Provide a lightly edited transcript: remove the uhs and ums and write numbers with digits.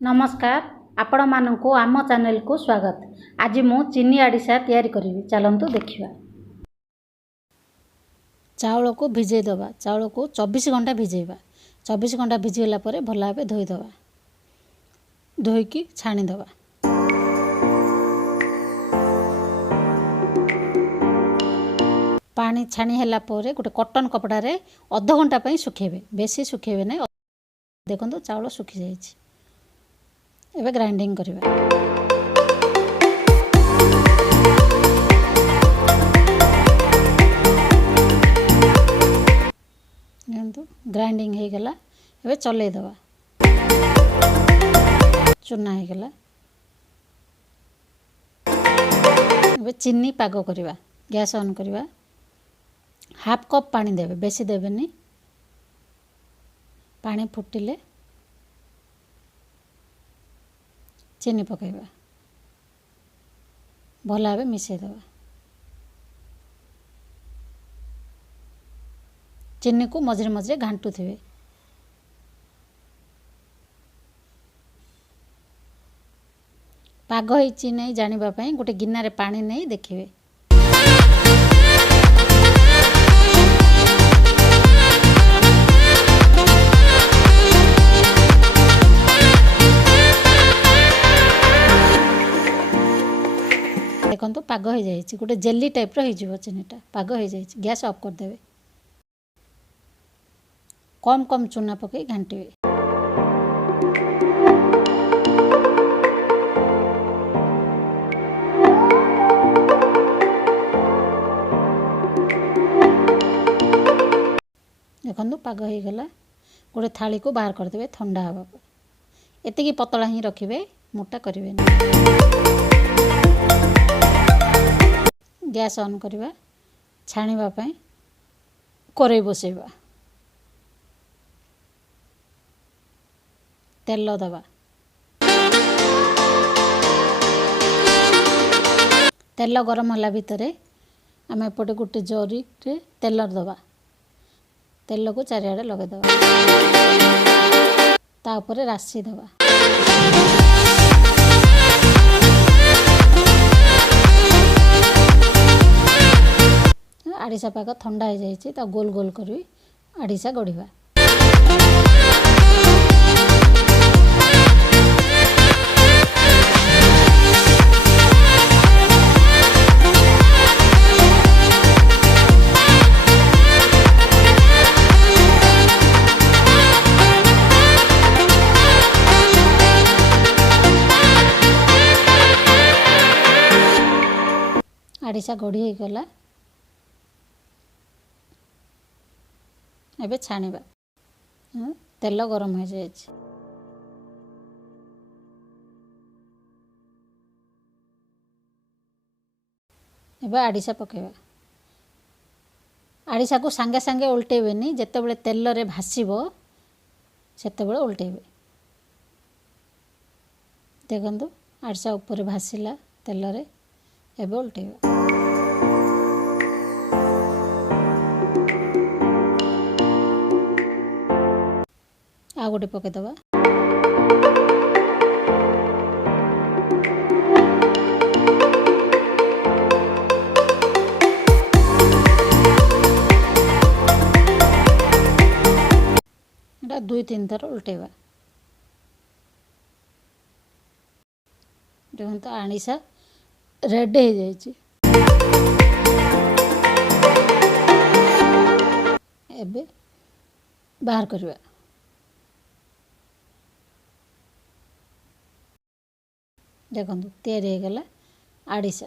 नमस्कार आपण मानकु आम चैनल को स्वागत। आज मु चीनी आड़िशा तैयारी करी चलतु देखिबा। चाउल को भिजे दबा। चाउल को 24 घंटा भिजेबा। 24 घंटा भिजेला परे भला भाबे धोई दबा। धोईकी छाणी दबा। पानी छाणी हैला परे गोटे कॉटन कपड़ा रे आधा घंटा पई सुखेबे। बेसी सुखेबे नै। देखंतु चाउल सुखी जाईछि। एबे ग्राइंडिंग करिबा। देखंतु ग्राइंडिंग हे गला। एबे चले दबा। चुना हे गला। एबे चीनी पागो करिबा। गैस ऑन करिबा। हाफ कप पानी देबे। बेसी देबेनी। पानी फुटिले चीनी पकाइबा। भला भाबे मिसै दबा। चीनी को मझे मझे घांटू थिबे। पाग होईची नै जानिबा पई गोटे गिन्ना रे पानी नै देखिबे। देखंतु पाग हो जाईछि। गोटे जेली टाइप रो हिजिवो चीनीटा। पाग हो जाईछि। गैस ऑफ कर देबे। कम कम चूना पकई घांटीबे। देखंतु पाग हो गला। गोटे थाली को बाहर कर देबे ठंडा हबा। एतिकी पतला ही रखिबे। मोटा करिवे नै। गैस ऑन करिबा। छाणीबा पई करेई बसेबा। तेल दबा। तेल गरम होला भितरे आमे एपटे गोटे जरी रे तेल दबा। तेल को चारिआडे लगे दबा। ता ऊपर राशि दबा। आड़िशा पाक ठंडा हो जाइए। ता गोल गोल करी आड़िशा गढ़िबा। आड़िशा गढ़ी हो गला। एबे छाणीबा। तेल गरम हो जाइए। एबे आड़िशा पकेबा। आड़िशा को संगे संगे उल्टेबेनी। जेते बेले तेल रे भासीबो सेते बेले उल्टेबे। देखंतु आड़िशा ऊपर भासीला तेल रे। एबे उल्टेबा। आ गोटे पके दबा। एटा 2-3 थर उल्टेबा। देखंतु आड़िशा रेडी हो जाइए। एबे बाहर करबा। देखंतु तैयारी हो गला आड़िशा।